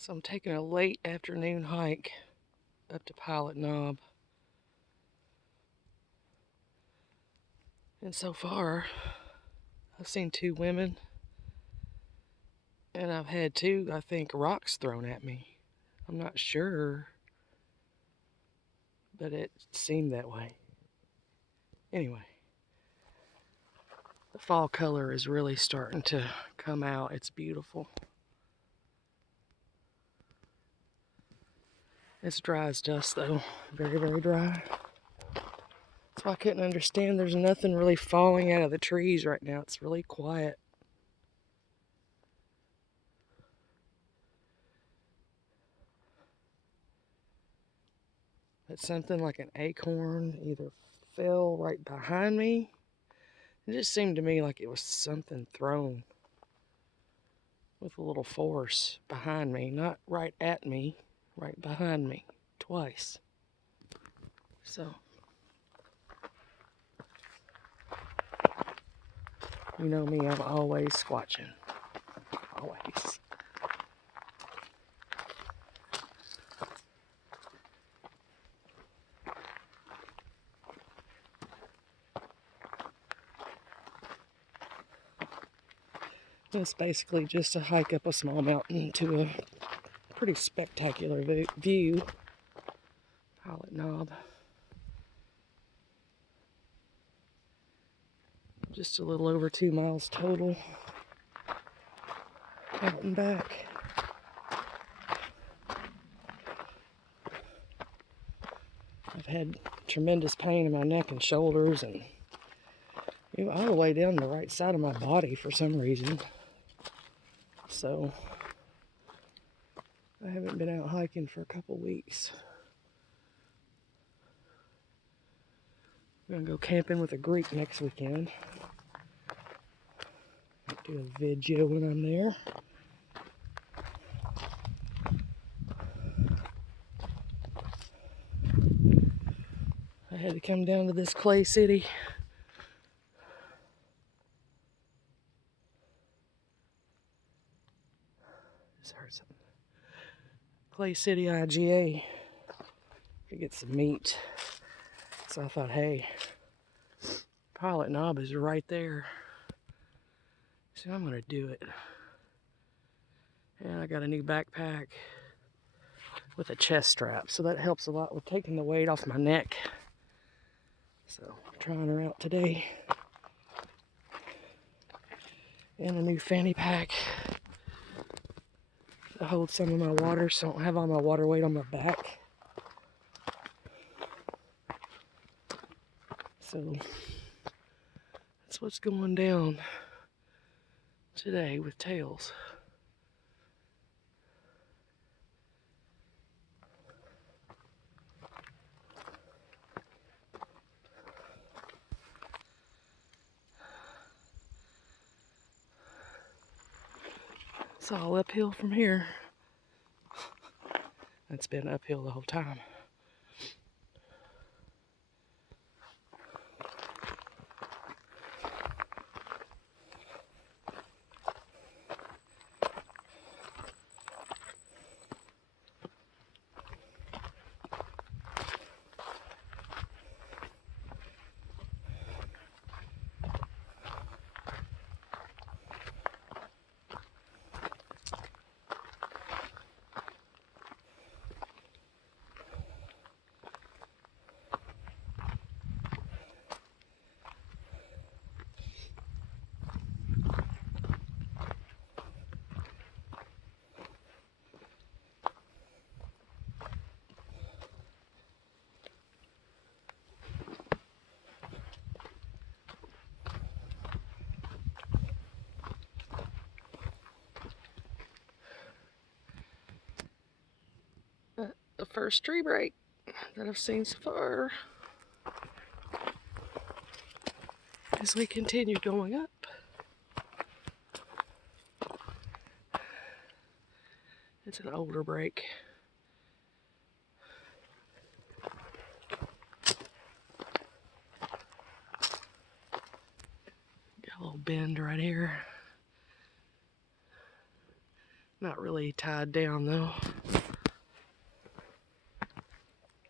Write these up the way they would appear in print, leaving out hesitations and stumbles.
So I'm taking a late afternoon hike up to Pilot Knob. And so far, I've seen 2 women, and I've had 2, I think, rocks thrown at me. I'm not sure, but it seemed that way. Anyway, the fall color is really starting to come out. It's beautiful. It's dry as dust, though. Very, very dry. That's why I couldn't understand. There's nothing really falling out of the trees right now. It's really quiet. But something like an acorn either fell right behind me. It just seemed to me like it was something thrown with a little force behind me. Not right at me, right behind me. Twice. So, you know me, I'm always squatching. Always. It's basically just a hike up a small mountain to a pretty spectacular view. Pilot Knob. Just a little over 2 miles total. Out and back. I've had tremendous pain in my neck and shoulders, and all the way down the right side of my body for some reason. So I haven't been out hiking for a couple weeks. I'm gonna go camping with a Greek next weekend. I'll do a video when I'm there. I had to come down to this Clay City. Just heard something. Clay City IGA to get some meat. So I thought, hey, Pilot Knob is right there. So I'm gonna do it. And I got a new backpack with a chest strap, so that helps a lot with taking the weight off my neck. So I'm trying her out today. And a new fanny pack to hold some of my water so I don't have all my water weight on my back. So that's what's going down today with Tails. It's all uphill from here. It's been uphill the whole time. The first tree break that I've seen so far as we continue going up. It's an older break. Got a little bend right here. Not Not really tied down though.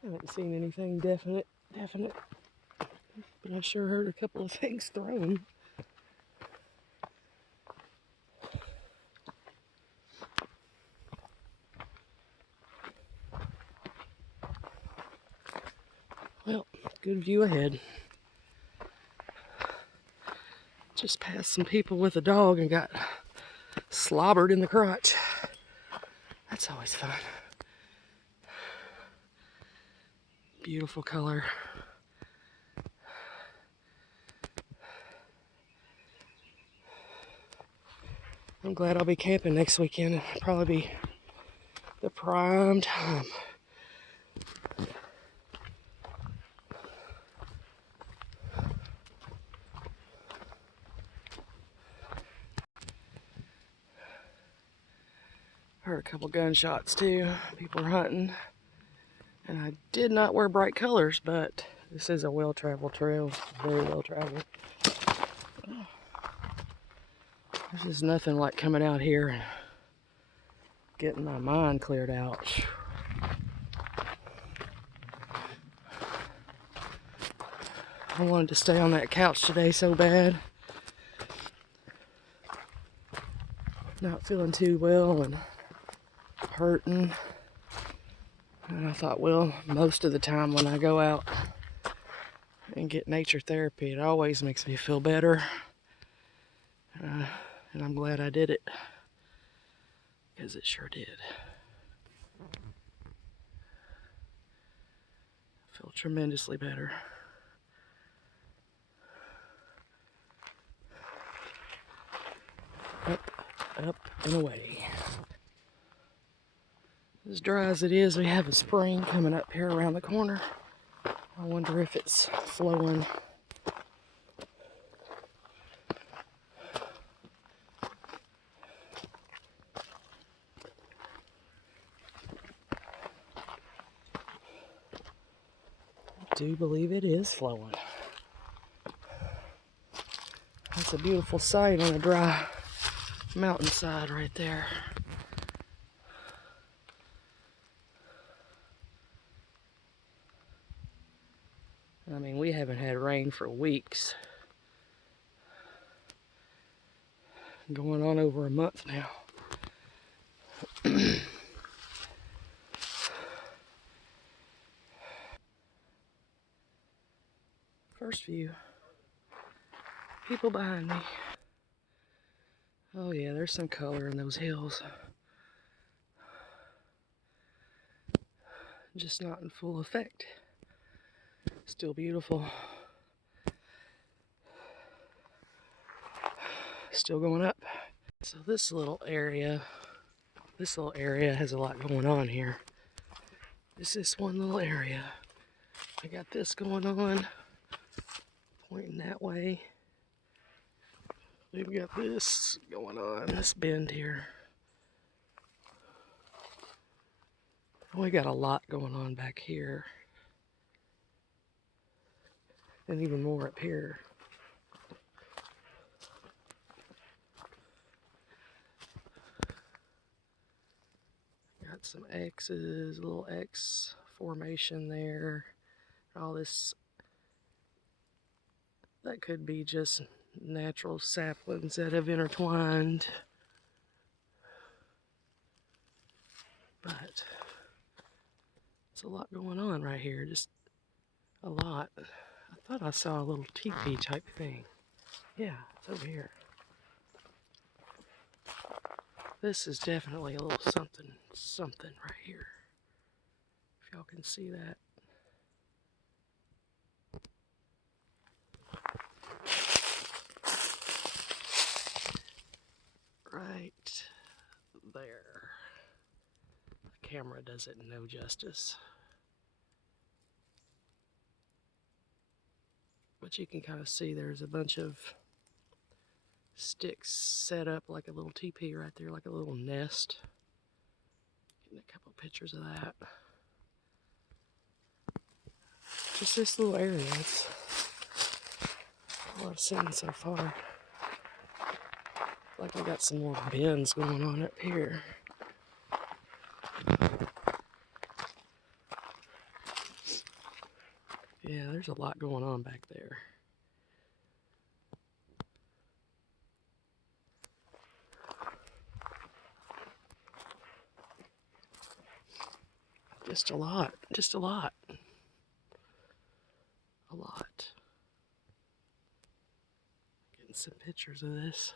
I haven't seen anything definite, but I sure heard a couple of things thrown. Well, good view ahead. Just passed some people with a dog and got slobbered in the crotch. That's always fun. Beautiful color. I'm glad I'll be camping next weekend. It'll probably be the prime time. Heard a couple gunshots too. People are hunting. And I did not wear bright colors, but this is a well-traveled trail. Very well-traveled. There's just nothing like coming out here and getting my mind cleared out. I wanted to stay on that couch today so bad. Not feeling too well and hurting. And I thought, well, most of the time when I go out and get nature therapy, it always makes me feel better. And I'm glad I did it, because it sure did. I feel tremendously better. Up and away. As dry as it is, we have a spring coming up here around the corner. I wonder if it's flowing. I do believe it is flowing. That's a beautiful sight on a dry mountainside right there. I mean, we haven't had rain for weeks. Going on over a month now. First view. People behind me. Oh yeah, there's some color in those hills. Just not in full effect. Still beautiful. Still going up. So this little area has a lot going on here. This is one little area. I got this going on, pointing that way. We've got this going on, this bend here. We got a lot going on back here. And even more up here. Got some X's, a little X formation there. All this, that could be just natural saplings that have intertwined. But it's a lot going on right here, just a lot. I thought I saw a little teepee type thing. Yeah, it's over here. This is definitely a little something right here. If y'all can see that. Right there. The camera does it no justice. But you can kind of see there's a bunch of sticks set up like a little teepee right there, like a little nest. Getting a couple pictures of that. Just this little area. That's all I've seen so far. Like we got some more bends going on up here. Yeah, there's a lot going on back there. Just a lot. Just a lot. A lot. Getting some pictures of this.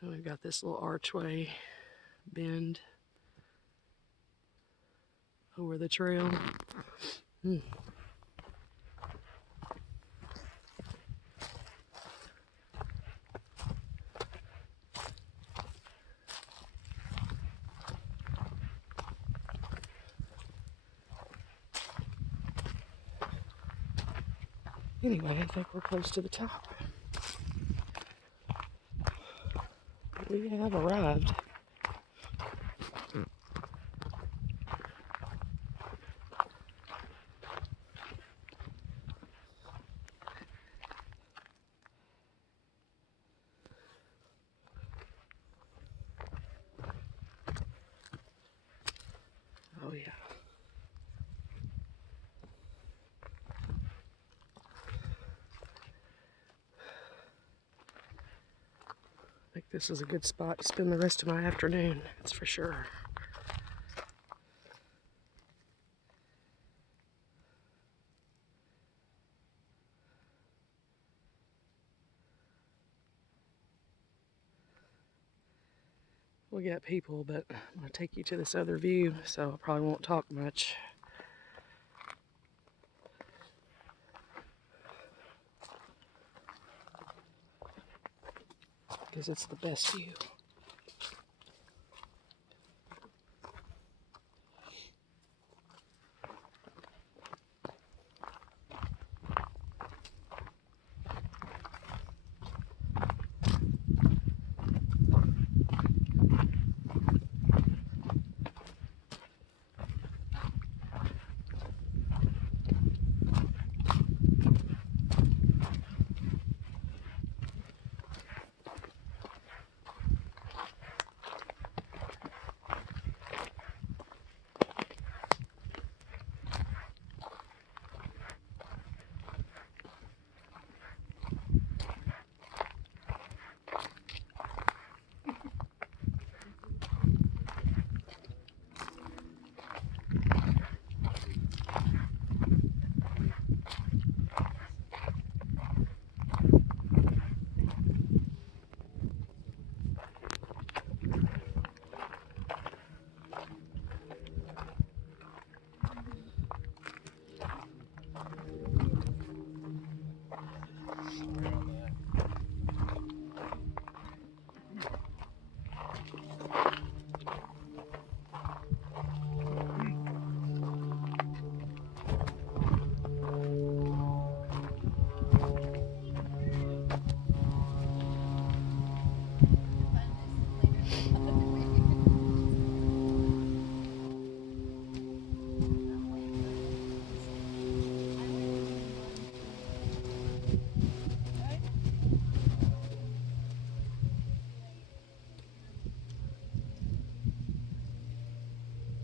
And we've got this little archway bend over the trail. Anyway, I think we're close to the top. We have arrived. Oh yeah. I think this is a good spot to spend the rest of my afternoon, that's for sure. We got people, but I'm going to take you to this other view, so I probably won't talk much. Because it's the best view.